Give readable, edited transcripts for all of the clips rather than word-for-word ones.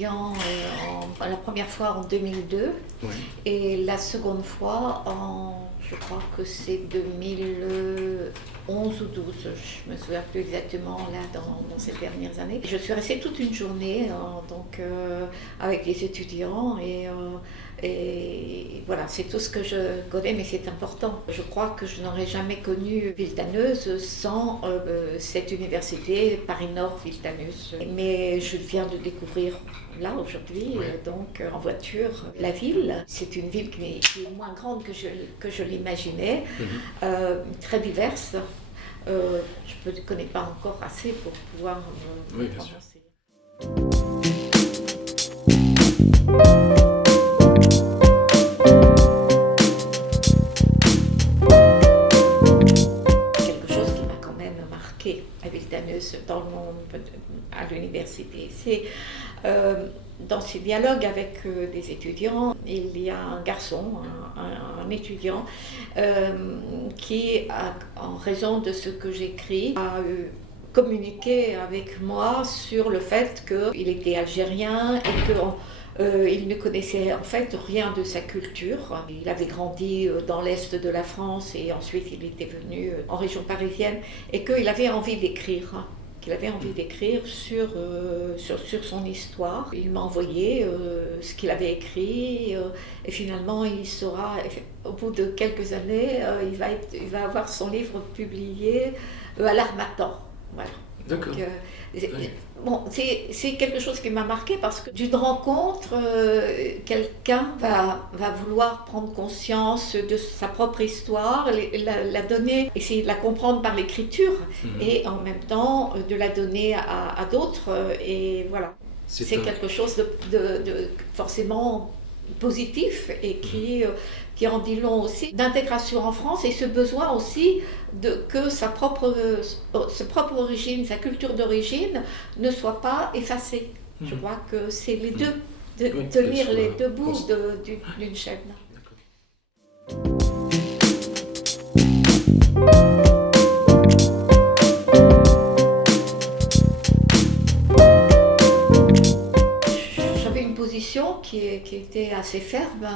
étudiants la première fois en 2002 Oui. et la seconde fois je crois que c'est 2011 ou 12, je me souviens plus exactement là dans ces dernières années. Je suis restée toute une journée avec les étudiants et voilà, c'est tout ce que je connais, mais c'est important. Je crois que je n'aurais jamais connu Villetaneuse sans cette université Paris-Nord-Villetaneuse. Mais je viens de découvrir là aujourd'hui, en voiture, la ville. C'est une ville qui est moins grande que je l'imaginais, très diverse. Je ne connais pas encore assez pour pouvoir me prononcer. À Villetaneuse, à l'université. C'est dans ces dialogues avec des étudiants, il y a un garçon, un étudiant, qui, en raison de ce que j'écris, a communiqué avec moi sur le fait qu'il était algérien et que il ne connaissait en fait rien de sa culture. Il avait grandi dans l'est de la France et ensuite il était venu en région parisienne et qu'il avait envie d'écrire. Sur son histoire. Il m'a envoyé ce qu'il avait écrit et finalement il saura, au bout de quelques années, il va avoir son livre publié à l'Harmattan. Voilà. D'accord. Donc, c'est quelque chose qui m'a marqué parce que d'une rencontre, quelqu'un va vouloir prendre conscience de sa propre histoire, la donner, essayer de la comprendre par l'écriture et en même temps de la donner à d'autres. Et voilà, c'est quelque chose de forcément positif et qui en dit long aussi d'intégration en France et ce besoin aussi que sa propre origine, sa culture d'origine ne soit pas effacée. Je crois que c'est les deux, tenir les deux bouts d'une chaîne. Qui était assez ferme,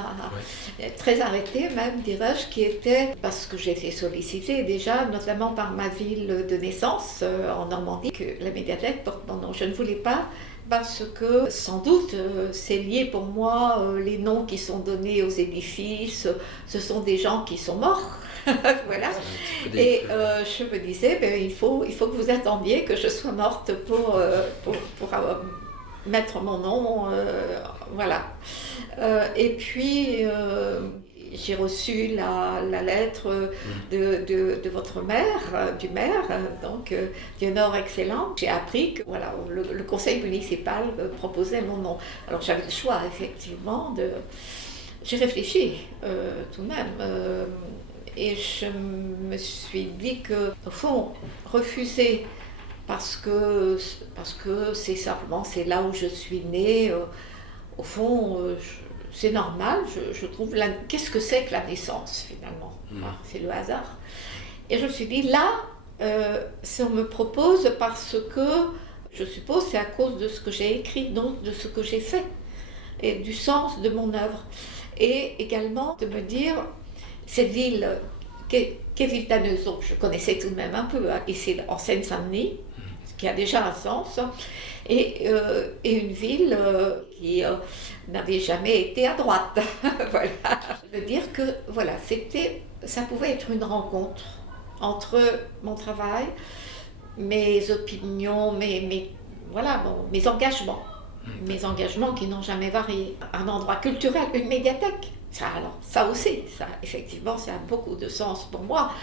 très arrêtée même, dirais-je, qui était, parce que j'ai été sollicitée déjà, notamment par ma ville de naissance, en Normandie, que la médiathèque porte mon nom. Je ne voulais pas, parce que sans doute c'est lié pour moi, les noms qui sont donnés aux édifices, ce sont des gens qui sont morts. Voilà. Et je me disais, il faut que vous attendiez que je sois morte pour mettre mon nom, voilà. Et puis, j'ai reçu la lettre de votre maire, du maire, donc Dionor Excellent. J'ai appris que voilà, le conseil municipal proposait mon nom. Alors j'avais le choix, effectivement, j'ai réfléchi tout de même. Et je me suis dit que, au fond, refuser parce que c'est là où je suis née. Au fond, c'est normal, je trouve. Qu'est-ce que c'est que la naissance, finalement? C'est le hasard. Et je me suis dit, là, si on me propose, parce que, je suppose, c'est à cause de ce que j'ai écrit, donc de ce que j'ai fait, et du sens de mon œuvre. Et également de me dire, cette ville qu'est Villetaneuse, donc je connaissais tout de même un peu, ici en Seine-Saint-Denis, qui a déjà un sens, et une ville qui n'avait jamais été à droite. Voilà. Je veux dire que voilà, ça pouvait être une rencontre entre mon travail, mes opinions, mes engagements qui n'ont jamais varié. Un endroit culturel, une médiathèque. Ça aussi, effectivement, ça a beaucoup de sens pour moi,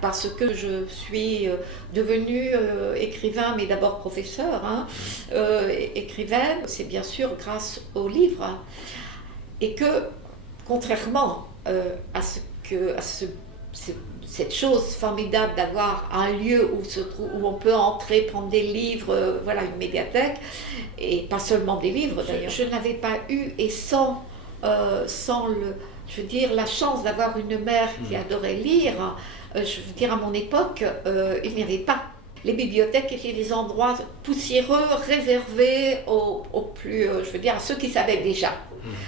parce que je suis devenue écrivain, mais d'abord professeur. Écrivaine, c'est bien sûr grâce aux livres. Et que, contrairement cette chose formidable d'avoir un lieu où on peut entrer, prendre des livres, voilà, une médiathèque, et pas seulement des livres d'ailleurs. Je n'avais pas eu, et sans la chance d'avoir une mère qui adorait lire, je veux dire, à mon époque, il n'y avait pas. Les bibliothèques étaient des endroits poussiéreux réservés aux plus, je veux dire, à ceux qui savaient déjà,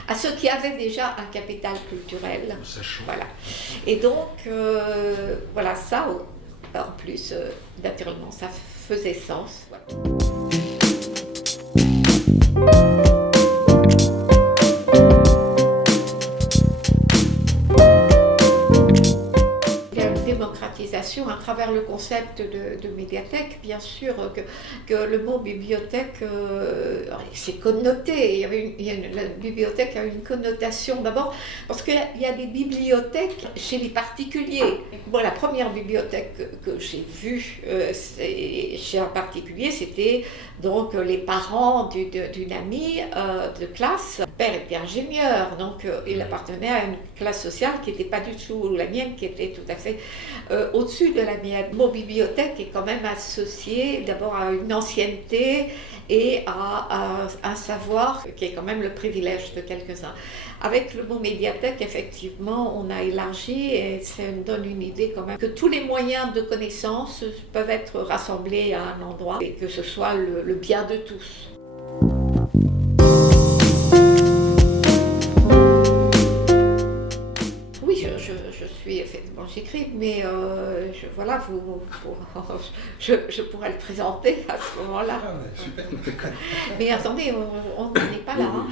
à ceux qui avaient déjà un capital culturel. Voilà. Et donc, voilà, ça, en plus, naturellement, ça faisait sens. Voilà. Démocratisation à travers le concept de médiathèque, bien sûr, que le mot bibliothèque, c'est connoté. La bibliothèque a une connotation d'abord parce qu'il y a des bibliothèques chez les particuliers. Moi, la première bibliothèque que j'ai vue chez un particulier, c'était donc les parents d'une amie de classe. Le père était ingénieur, donc il appartenait à une classe sociale qui n'était pas du tout la mienne, qui était tout à fait au-dessus de la mienne. Le mot bibliothèque est quand même associé d'abord à une ancienneté et à un savoir qui est quand même le privilège de quelques-uns. Avec le mot médiathèque, effectivement, on a élargi et ça nous donne une idée quand même que tous les moyens de connaissance peuvent être rassemblés à un endroit et que ce soit le bien de tous. Effectivement, j'écris, mais voilà, je pourrais le présenter à ce moment-là. Ah ouais, super. Mais attendez, on n'en est pas là. Hein.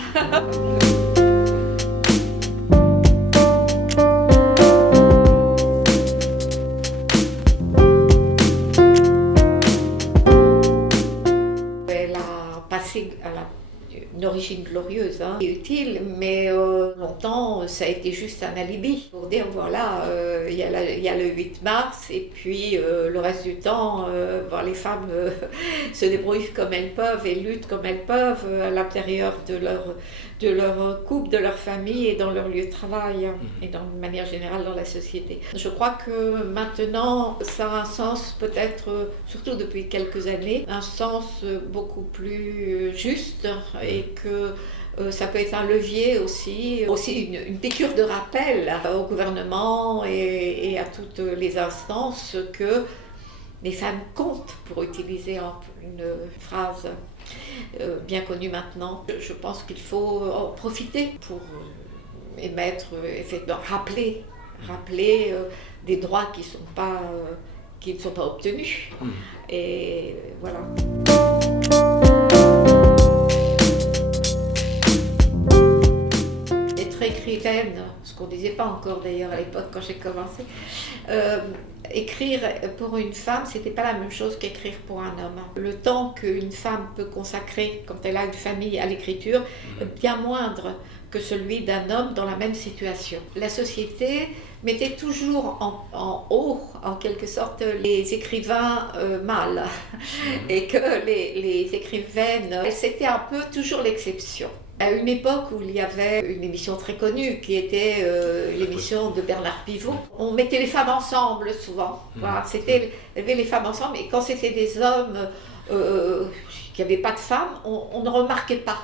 Elle a passé à une origine glorieuse, hein, et utile, mais longtemps ça a été juste un alibi pour dire voilà, il y a le 8 mars et puis le reste du temps, les femmes se débrouillent comme elles peuvent et luttent comme elles peuvent à l'intérieur de leur couple, de leur famille et dans leur lieu de travail, hein, et de manière générale dans la société. Je crois que maintenant ça a un sens peut-être, surtout depuis quelques années, un sens beaucoup plus juste et que ça peut être un levier aussi une piqûre de rappel au gouvernement et à toutes les instances que les femmes comptent, pour utiliser une phrase bien connue maintenant. Je pense qu'il faut en profiter pour émettre, rappeler des droits qui ne sont pas obtenus. Et voilà. Écrivaine, ce qu'on ne disait pas encore d'ailleurs à l'époque quand j'ai commencé, écrire pour une femme, c'était pas la même chose qu'écrire pour un homme. Le temps qu'une femme peut consacrer quand elle a une famille à l'écriture est bien moindre que celui d'un homme dans la même situation. La société mettait toujours en haut, en quelque sorte, les écrivains mâles et que les écrivaines, c'était un peu toujours l'exception. À une époque où il y avait une émission très connue qui était l'émission de Bernard Pivot, on mettait les femmes ensemble souvent. Voilà, il y avait les femmes ensemble et quand c'était des hommes qui n'avaient pas de femmes, on ne remarquait pas.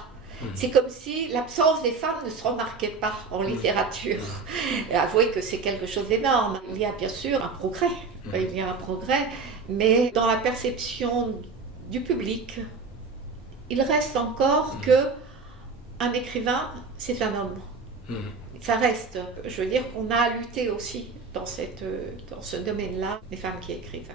C'est comme si l'absence des femmes ne se remarquait pas en littérature. Et avouez que c'est quelque chose d'énorme. Il y a bien sûr un progrès, mais dans la perception du public, il reste encore que un écrivain, c'est un homme. Ça reste. Je veux dire qu'on a à lutter aussi dans ce domaine-là, les femmes qui écrivent.